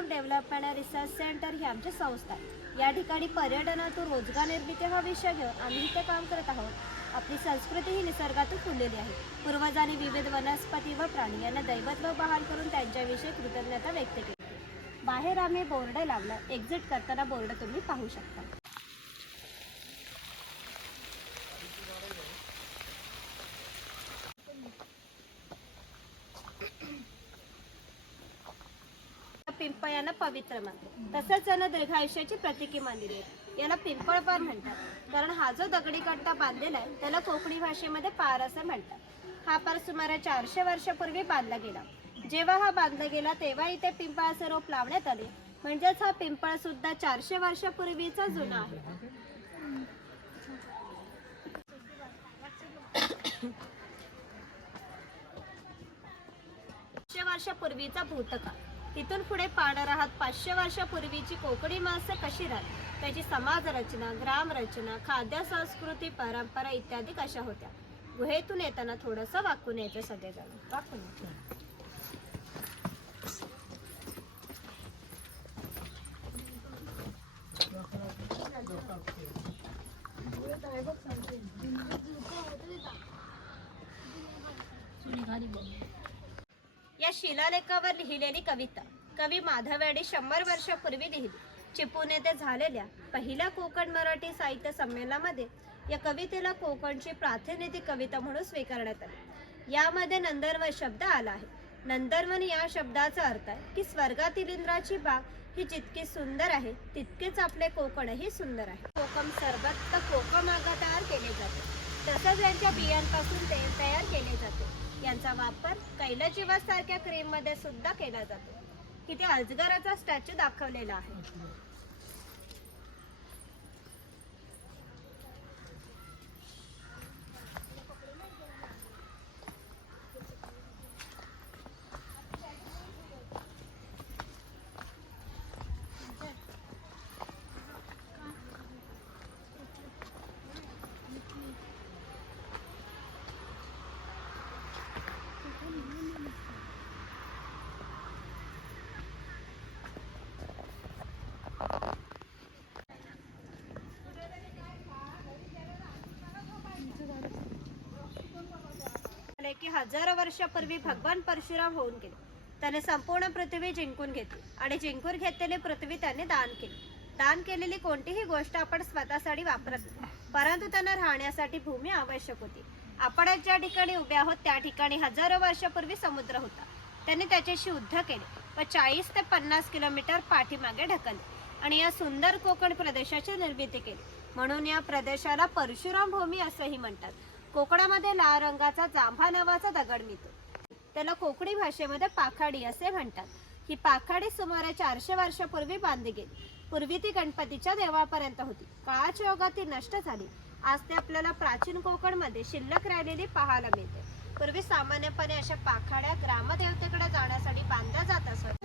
Development research centre ही आमची संस्था आहे। या ठिकाणी पर्यटनातून रोजगार निर्मिती हा विषय घेऊन आम्ही इथे काम करत आहोत। आपली संस्कृती ही निसर्गातून फुललेली आहे। पूर्वजांनी विविध वनस्पती व प्राणी यांना दैवत्व बहाल करून त्यांच्याविषयी कृतज्ञता व्यक्त केली। बाहेर आम्ही बोर्ड लावला, एक्झिट करताना बोर्ड तुम्ही पाहू शकता। पिंपळ यांना पवित्र मानते, तसंच यांना दीर्घायुष्याची प्रतीकी मानली आहे। याला पिंपळपार म्हणतात, कारण हा जो दगडी कट्टा बांधलेला आहे त्याला कोकणी भाषेमध्ये पार असे म्हणतात। हा पार सुमारे 400 वर्षापूर्वी बांधला गेला। जेव्हा हा बांधला गेला तेव्हा इथे पिंपळाचे रोप लावण्यात आले, म्हणजेच हा पिंपळ सुद्धा 400 वर्षापूर्वीचा जुना आहे। 500 वर्षापूर्वीचा भूतकाळ, तिथून पुढे पाहणार आहात 500 वर्षापूर्वीची कोकणी माणसं कशी राहत, त्याची समाज रचना, ग्राम रचना, खाद्य संस्कृती, परंपरा इत्यादी कशा होत्या। गुहेतून येताना थोडंसं वाकून यायचं, सगळेजण वाकून यायचं। या शिलालेखावर लिहिलेली कविता कवी माधव यांनी 100 वर्षापूर्वी लिहिली। चिपळूण येथे झालेल्या पहिल्या कोकण मराठी साहित्य संमेलनामध्ये या कवितेला कोकणची प्रातिनिधिक कविता म्हणून स्वीकारण्यात आली। यामध्ये नंदनवन शब्द आला आहे। नंदनवन या शब्दाचा अर्थ आहे की स्वर्गातील इंद्राची बाग ही जितकी सुंदर आहे तितकेच आपले कोकणही सुंदर आहे। कोकम सरबत तर कोकमार्ग तयार केले जाते, तसंच यांच्या बियांपासून तेल तयार केले जाते। यांचा वापर कैलजीवास सारख्या क्रीम मध्ये सुद्धा केला जातो। इथे अजगराचा स्टॅच्यू दाखवलेला आहे। की हजारो वर्षापूर्वी भगवान परशुराम होऊन गेले। त्याने संपूर्ण पृथ्वी जिंकून घेतली आणि जिंकून घेतलेली पृथ्वी त्याने दान केली। दान केलेली कोणतीही गोष्ट आपण स्वतःसाठी वापरत नाही, परंतु त्यांना राहण्यासाठी भूमी आवश्यक होती। आपण ज्या ठिकाणी उभे आहोत त्या ठिकाणी हजारो वर्षापूर्वी समुद्र होता। त्यांनी त्याच्याशी युद्ध केले व 40 ते 50 किलोमीटर पाठीमागे ढकलले आणि या सुंदर कोकण प्रदेशाची निर्मिती केली। म्हणून या प्रदेशाला परशुराम भूमी असेही म्हणतात। कोकणामध्ये लाल रंगाचा जांभा नावाचा दगड मिळतो, त्याला कोकणी भाषेमध्ये पाखाडी असे म्हणतात। ही पाखाडी सुमारे 400 वर्षापूर्वी बांधली गेली। पूर्वी ती गणपतीच्या देवळापर्यंत होती, काळाच्या ओघात ती नष्ट झाली। आज ते आपल्याला प्राचीन कोकणमध्ये शिल्लक राहिलेली पाहायला मिळते। पूर्वी सामान्यपणे अशा पाखाड्या ग्रामदेवतेकडे जाण्यासाठी बांधल्या जात असत।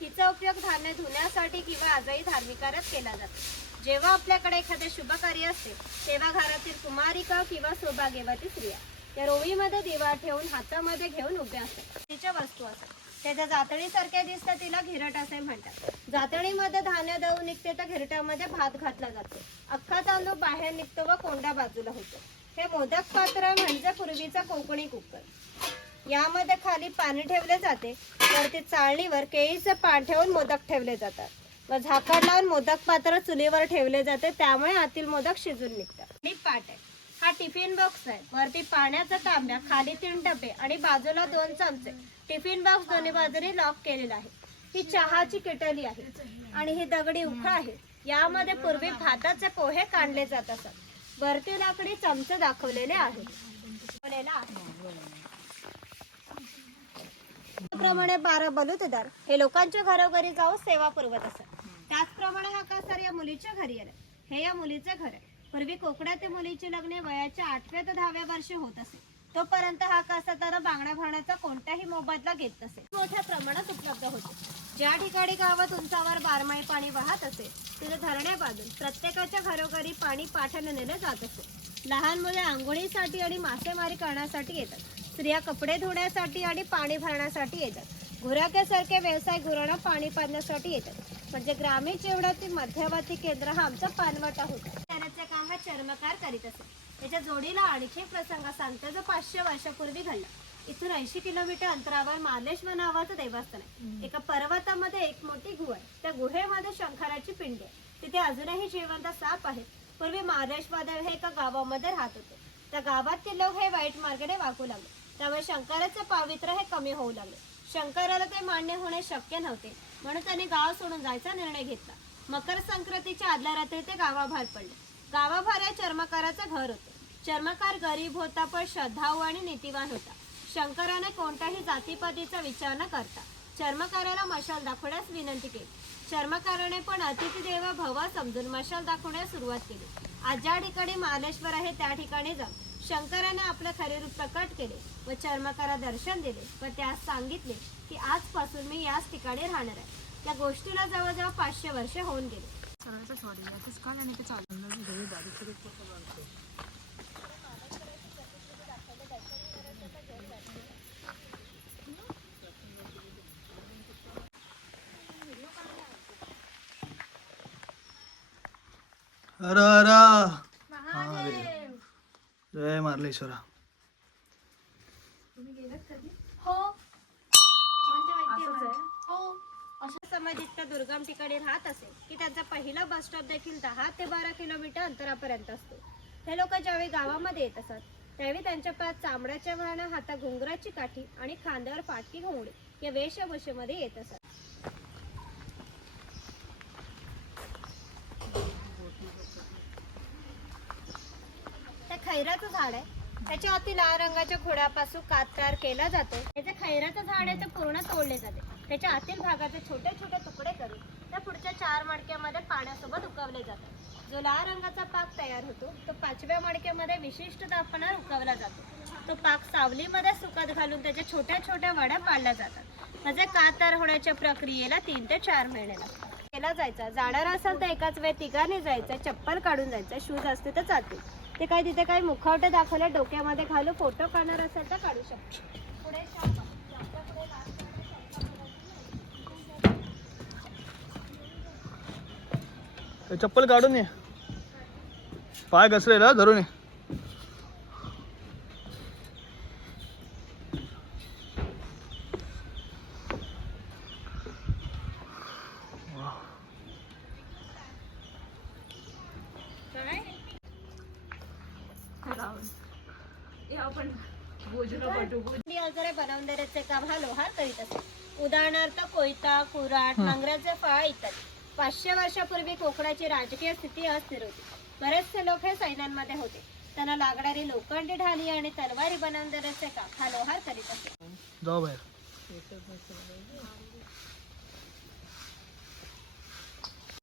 हिचा उपयोग धान्य धुण्यासाठी किंवा आजही धार्मिक कार्यात केला जातो। जेव्हा आपल्याकडे एखादे शुभ कार्य असते तेव्हा घरातील कुमारिका किंवा सौभाग्यवती स्त्रिया या रोळीमध्ये दिवा ठेवून हातामध्ये घेऊन उभ्या असतात। तिच्या वस्तू असतात, त्याच्या जातळीसारख्या दिसतात, तिला घिरट असे म्हणतात। जातळीमध्ये धान्य दळून निघते तर घिरटामध्ये भात घातला जातो। अख्खा तांदूळ बाहेर निघतो व कोंडा बाजूला होतो। हे मोदक पात्र म्हणजे पूर्वीचा कोकणी कुकर। यामध्ये खाली पाणी ठेवले जाते, वरती चाळणीवर केळीचे पान ठेवून मोदक ठेवले जातात व झाकण लावून मोदक पात्र चुलीवर ठेवले जाते, त्यामुळे आतील मोदक शिजून निघतात। आणि पाट आहे, हा टिफिन बॉक्स आहे। वरती पाण्याचा तांब्या, खाली 3 डबे आणि बाजूला 2 चमचे। टिफिन बॉक्स दोन्ही बाजूने लॉक केलेला आहे। ही चहाची किटली आहे आणि ही दगडी उखळ आहे। यामध्ये पूर्वी भाताचे पोहे काढले जात असत। वरती लाकडी चमचे दाखवलेले आहेत। त्याप्रमाणे 12 बलुतेदार हे लोकांच्या घरोघरी जाऊन सेवा पुरवत असत. त्याचप्रमाणे हा कासार या मुलीच्या घरी आला. हे या मुलीचे घर आहे. पूर्वी कोकणात मुलीची लग्ने वयाच्या 8व्या ते 10व्या वर्षी होत असे. तोपर्यंत हा कासार त्याला बांगड्या भरण्याचा कोणताही मोबदला घेत नसे. मोठ्या प्रमाणात उपलब्ध होते. ज्या ठिकाणी गावात उंचावर 12 पाणी वाहत असे तिथे धरण्या बांधून प्रत्येकाच्या घरोघरी पाणी पाठवून नेले जात असे. लहान मुले आंघोळीसाठी आणि मासेमारी करण्यासाठी येतात. स्त्रिया कपडे धुण्यासाठी आणि पाणी भरण्यासाठी येतात. गुराख्यासारखे व्यवसाय गुरांना पाणी पाजण्यासाठी येतात. म्हणजे ग्रामीण जीवनातील मध्यवर्ती केंद्र हा आमचा पानवटा होता. त्याचे काम हा चर्मकार करीत असे. त्याच्या जोडीला आणखी प्रसंग सांगतो जो 500 वर्षापूर्वी घडला. इथून 80 किलोमीटर अंतरावर मार्लेश्वर नावाचं देवस्थान आहे. एका पर्वतामध्ये एक मोठी गुहा आहे. त्या गुहेमध्ये शंकराची पिंड आहे. तिथे अजूनही जिवंत साप आहेत. पूर्वी मार्लेश्वर हे एका गावामध्ये राहत होते. त्या गावातील लोक हे वाईट मार्गाने वागू लागले. त्यामुळे शंकराचे पावित्र्य हे कमी होऊ लागले. शंकराला ते मान्य होणे शक्य नव्हते म्हणून त्यांनी गाव सोडून जायचा निर्णय घेतला. मकर संक्रांतीच्या आदल्या रात्री ते गावाबाहेर पडले. गावाबाहेर या चर्मकाराचं घर होते. चर्मकार गरीब होता पण श्रद्धाळू आणि नीतिवान होता. शंकराने कोणत्याही जातीपातीचा विचार न करता चर्मकाराला मशाल दाखवण्यास विनंती केली. चर्मकाराने पण अतिथी देव भव समजून मशाल दाखवण्यास सुरुवात केली. आज ज्या ठिकाणी महालेश्वर आहे त्या ठिकाणी जाऊन शंकराने आपले खरे रूप प्रकट केले व चर्मकारा दर्शन दिले व त्यास सांगितले की आजपासून मी याच ठिकाणी राहणार आहे. त्या गोष्टीला जवळजवळ 500 वर्षे होऊन गेले. हर हर महादेव. जय मार्लेश्वरा. समाज इतक्या दुर्गम ठिकाणी राहत असेल की त्यांचा पहिला बस स्टॉप देखील 10 ते 12 किलोमीटर अंतरापर्यंत असतो. हे लोक ज्यावेळी गावामध्ये येत असत त्यावेळी त्यांच्या पायात चामड्याच्या वाहना, हातात घुंगराची काठी आणि खांद्यावर फाटकी घोंगडी या वेशभूषेमध्ये येत असत. ते खैराचं झाड आहे. त्याच्या आतील लाल रंगाच्या खोडापासून कात तयार केला जातो. त्याचे खैराचं झाड आहे ते पूर्ण तोडले जाते. त्याच्या आतील भागाचे छोटे छोटे तुकडे करून त्या पुढच्या 4 मडक्यामध्ये पाण्यासोबत उकवले जातात. जो लाल रंगाचा पाक तयार होतो तो 5व्या मडक्यामध्ये विशिष्ट तापमानावर उकवला जातो. तो पाक सावलीमध्ये सुकत घालून त्याच्या छोट्या छोट्या वड्या पाडल्या जातात. म्हणजे कात तयार होण्याच्या प्रक्रियेला 3 ते 4 महिने लागतात. केला जायचा. जाणार असेल तर एकाच वेळी तिघांनी जायचं. चप्पल काढून जायचं. शूज असते तर चालते. ते काही तिथे काही मुखवटे दाखवले डोक्यामध्ये घालून फोटो काढणार असेल तर काढू शकतो. पुढे चप्पल काढून ये. पाय घसरेला धरून ये. बनवून देण्याचे काम हा लोहार करीत असे. उदाहरणार्थ कोयता, कुऱ्हाड, नांगराचे फळ इत्यादी. 500 वर्षापूर्वी कोकणाची राजकीय स्थिती अस्थिर होती. बरेचसे लोक हे सैन्यांमध्ये होते. त्यांना लागणारी लोखंडी ढाली आणि तलवारी बनवून देण्याचे काम हा लोहार करीत असे. जाऊ बाहेर.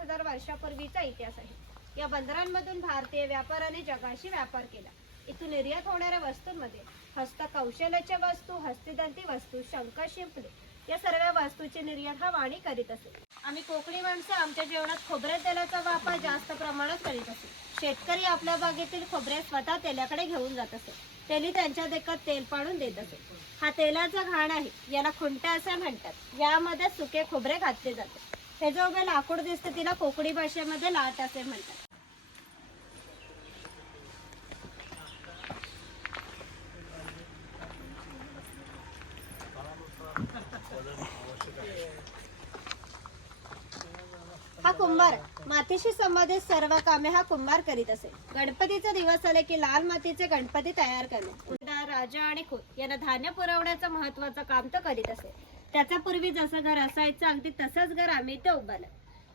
1000 वर्षापूर्वीचा इतिहास आहे. या बंदरांमधून भारतीय व्यापाऱ्यांनी जगाशी व्यापार केला. इथून निर्यात होणाऱ्या वस्तूंमध्ये हस्तकौशल्याच्या वस्तू, हस्तिदंती वस्तू, शंख, शिंपले या सर्व वस्तूची निर्यात हा वाणी करीत असे. आम्ही कोकणी माणसं आमच्या जेवणात खोबरे तेलाचा वापर जास्त प्रमाणात करीत असे. शेतकरी आपल्या बागेतील खोबरे स्वतः तेलाकडे घेऊन जात असे. तेली त्यांच्या देखत तेल पाडून देत असे. हा तेलाचा घाण आहे. याला खुंट्या असे म्हणतात. यामध्ये सुके खोबरे घातले जाते. हे जो उभे लाकूड दिसते तिला कोकणी भाषेमध्ये लाट असे म्हणतात. हा कुंभार. मातीशी संबंधित सर्व कामे हा कुंभार करीत असे. गणपतीचा दिवस आले की लाल मातीचे गणपती तयार करणे, राजा आणि खोत यांना धान्य पुरवण्याचं महत्वाचं काम तो करीत असे. त्याच्या पूर्वी जसं घर असायचं अगदी तसंच घर आम्ही इथे उभारलं.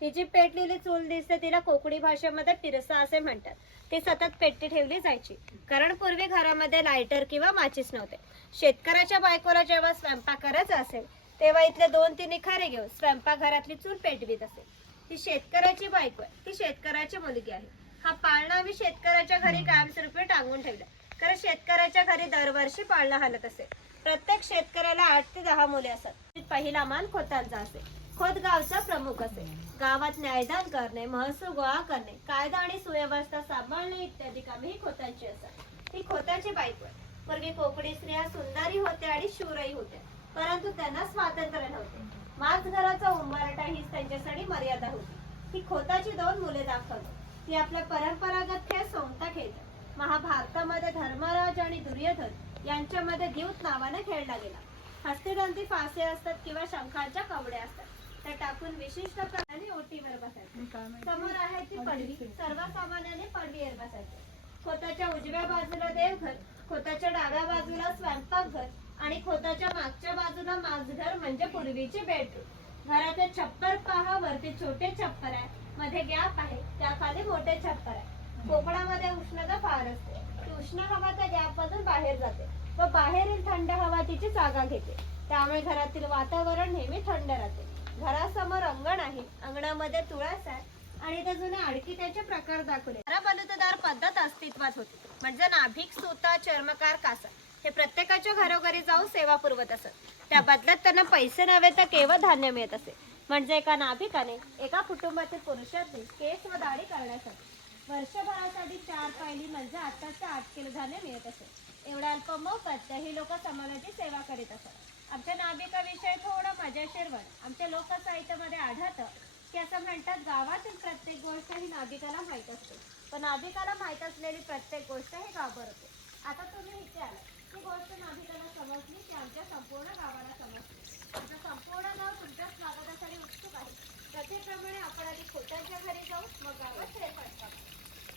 तिची पेटलेली चूल दिसते तिला कोकणी भाषेमध्ये पिरसा असे म्हणतात. ती सतत पेटती ठेवली जायची, कारण पूर्वी घरामध्ये लायटर किंवा माचीस नव्हते. शेतकऱ्याच्या बायकोला जेव्हा स्वयंपाक करायचा असेल तेव्हा इथले 2-3 निखारे घेऊन स्वयंपाकघरातली चूल पेटवीत असेल. ती शेतकऱ्याची बायको आहे, ती शेतकऱ्याची मुलगी आहे. हा पाळणा आम्ही शेतकऱ्याच्या घरी कायमस्वरूपी टांगून ठेवला, कारण शेतकऱ्याच्या घरी दरवर्षी पाळणा हलत असे. प्रत्येक शेतकऱ्याला 8 ते 10 मुले असतात. पहिला मान खोतांचा असे. खोत गावचा प्रमुख असे. गावात न्यायदान करणे, महसूल गोळा करणे, कायदा आणि सुव्यवस्था सांभाळणे इत्यादी कामे ही खोतांची असतात. ती खोताची बायको आहे. पूर्वी कोकणी स्त्रिया सुंदरी होत्या आणि शूरही होत्या, परंतु त्यांना स्वातंत्र्य नव्हते. माज घराचा उंबरठा हीच त्यांच्यासाठी मर्यादा होती. ही खोताची 2 मुले दाखवते. ती आपल्या परंपरागत खेळ सोंगता खेळतात. महाभारतामध्ये धर्मराज आणि दुर्योधन यांच्यामध्ये द्यूत नावाने खेळला गेला. हस्तिदंती फासे असतात किंवा शंखाच्या कवड्या असतात, त्या टाकून विशिष्ट प्रकारे ओटीवर बसायचे. समोर आहे ती पडवी. सर्वसामान्याने पडवीवर बसायचे. खोताच्या उजव्या बाजूला देवघर, खोताच्या डाव्या बाजूला स्वयंपाकघर आणि खोताच्या मागच्या बाजूला माझघर म्हणजे पूर्वीचे बेडरूम. घराचे छप्पर पहा. वरती छोटे छप्पर आहे, मध्ये गॅप आहे, त्याखाली मोठे छप्पर आहे. कोकणामध्ये उष्णता फार असते. ती उष्ण हवा त्या गॅप मधून बाहेर जाते व बाहेरील थंड हवा तिची जागा घेते. त्यामुळे घरातील वातावरण नेहमी थंड राहते. घरासमोर अंगण आहे. अंगणामध्ये तुळस आहे आणि इथे जुने आडकित्याचे प्रकार दाखवले. घराबलुतेदार पद्धत अस्तित्वात होती, म्हणजे नाभिक, सुता, चर्मकार, कासा हे प्रत्येकाच्या घरोघरी जाऊन सेवा पुरवत असत. त्या बदल्यात त्यांना पैसे नव्हे तर केवळ धान्य मिळत असे. म्हणजे एका नाभिकाने एका कुटुंबातील पुरुषातील केस व दाढी करण्यासाठी वर्षभरासाठी 4 पायली म्हणजे आताचे 8 किलो धान्य मिळत असे. एवढ्या अल्प मोबदल्यात ही लोक समाजाची सेवा करीत असत. आमच्या नाभिकाविषयी थोडं मजेशीर वन आमच्या लोकसाहित्यामध्ये आढळतं की असं म्हणतात, गावातील प्रत्येक गोष्ट ही नाभिकाला माहीत असते, पण नाभिकाला माहीत असलेली प्रत्येक गोष्ट हे गावभर होते. आता तुम्ही इथे आला, ती गोष्ट नाभिकाला समजली की आमच्या संपूर्ण गावाला समजली. आमचं संपूर्ण गाव तुमच्या स्वागतासाठी उत्सुक आहे. प्रत्येकाप्रमाणे आपण आधी खोतांच्या घरी जाऊ, मग गावात फेरफटका.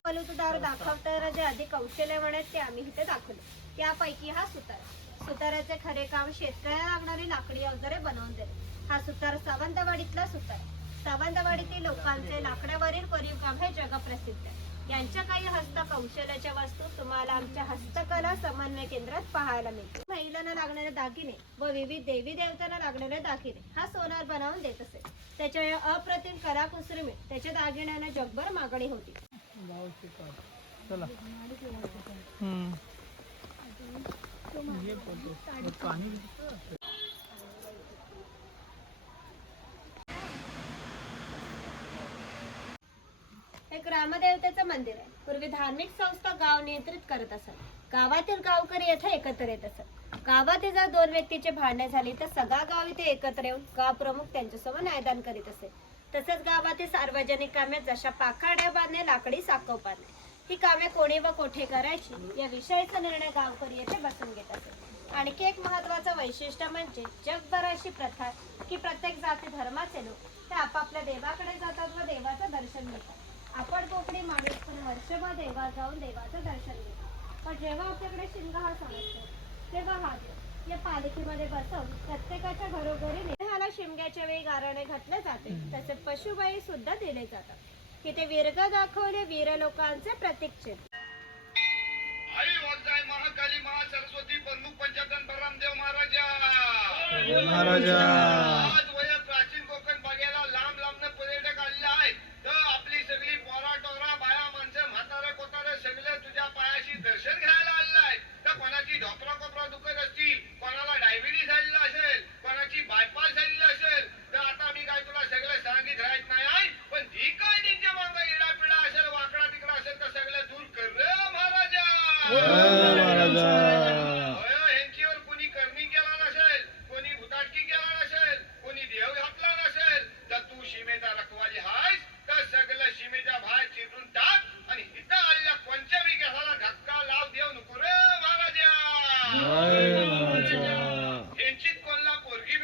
बलुतेदार दाखवताना जे अधिक कौशल्य म्हणत ते आम्ही इथे दाखवले. त्यापैकी हा सुतार. सुताराचे खरे काम शेतकऱ्याला लागणारी लाकडी अवजारे बनवून देणे. हा सुतार सावंतवाडीतला सुतार. सावंतवाडीतील लोकांचे लाकडावरील कोरीव काम हे जगप्रसिद्ध आहे. यांच्या काही हस्तकौशल्याच्या वस्तू तुम्हाला आमच्या हस्तकला समन्वय केंद्रात पाहायला मिळतील. महिलांना लागणारे दागिने व विविध देवी देवतांना लागणारे दागिने हा सोनार बनवून देत असे. त्याच्या अप्रतिम कलाकुसरीने त्याच्या दागिन्यांना जगभर मागणी होती. चला हे ग्रामदेवतेचं मंदिर आहे. पूर्वी धार्मिक संस्था गाव नियंत्रित करत असत. गावातील गावकरी येथे एकत्र येत असत. गावात जर 2 व्यक्तीचे भांडणे झाली तर सगळा गाव इथे एकत्र येऊन गाव प्रमुख त्यांच्यासमोर न्यायदान करीत असे. तसेच गावातील सार्वजनिक कामे जशा पाखाड्या बांधणे, लाकडी साकव बांधणे ही कामे कोणी व कोठे करायची या विषयाचा निर्णय गावकरी येथे बसून घेत असे. आणखी एक महत्वाचं वैशिष्ट्य म्हणजे जगभर अशी प्रथा की प्रत्येक जाती धर्माचे लोक ते आपापल्या देवाकडे जातात व देवाचं दर्शन घेतात. आपण कोकणी माणूस पण वर्षभर देवात जाऊन देवाचं दर्शन घेतो. पण जेव्हा आपल्याकडे शिमगा हा सण असतो तेव्हा हा देव या पालखीमध्ये बसवून प्रत्येकाच्या घरोघरी नेहाला शिमग्याच्या वेळी गाराणे घातले जाते. तसेच पशुबळी सुद्धा दिले जातात. की ते वीरग दाखवले वीर लोकांचे प्रतीक चिन्ह. महाकाली महासरस्वती प्रमुख पंचायतन बलरामदेव महाराजा आज वय प्राचीन कोकण बघायला लांब लांबनं पर्यटक आलेले आहेत. तर आपली सगळी पोरा टोरा बाया माणसं म्हातारे कोतारे सगळे तुझ्या पायाशी दर्शन घ्यायला आलेले आहेत. तर कोणाची ढोपरा कोपरा दुखत असतील, कोणाला डायबिटीस झालेला असेल, कोणाची बायपास झालेली असेल, तर आता मी काय तुला सगळं सांगित राहत नाही आहे, पण जी काय त्यांच्या मागं इडापिडा असेल, वाकडा तिकडा असेल तर सगळं दूर कर रे महाराजा. ह्यांच्यावर कोणी करणी केला नसेल, कोणी भुताटकी केला नसेल, कोणी देव घातला नसेल, तर तू सीमेचा रखवाली हायस, तर सगळं सीमेच्या बाहेर चिरून टाक आणि इथं आलेल्या कोणत्या विकासाला धक्का लाव देऊ नको रे महाराजा. ह्यांचीच कोणला पोरगी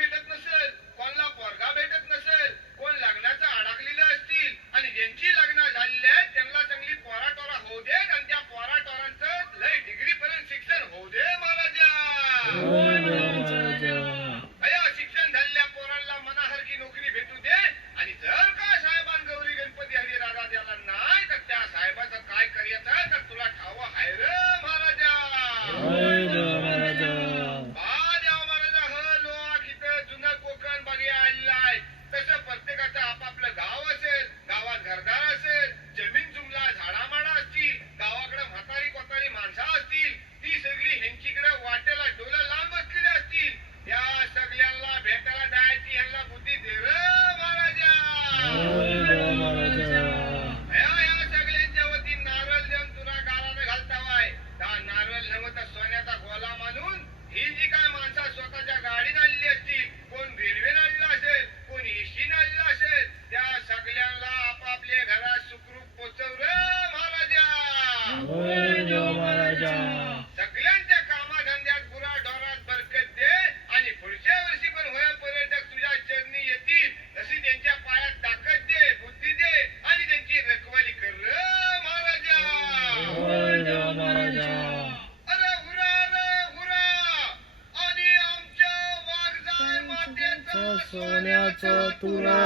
सोन्याचं तुला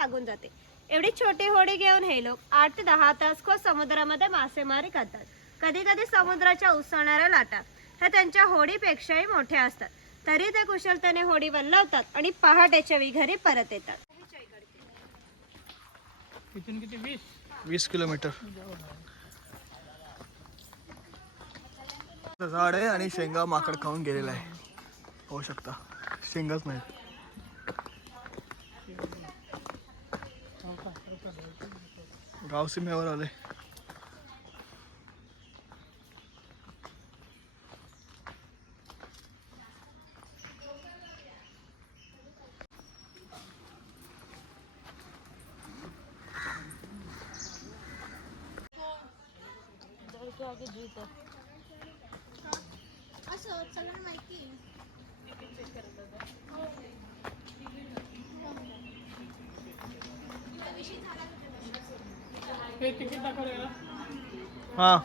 लागून जाते. एवढी छोटी होडी घेऊन हे लोक 8 ते 10 तास खोल समुद्रामध्ये मासेमारी करतात. कधी कधी समुद्राच्या उसळणाऱ्या लाटा ह्या त्यांच्या होडीपेक्षाही मोठ्या असतात. तरी ते कुशलतेने होडी वल्लवतात आणि पहाटेच्या वेळी घरी परत येतात. 20 किलोमीटर झाड आहे आणि शेंगा माकड खाऊन गेलेला आहे. होऊ शकता शेंगाच नाही. गाव सीमेवर आले. हा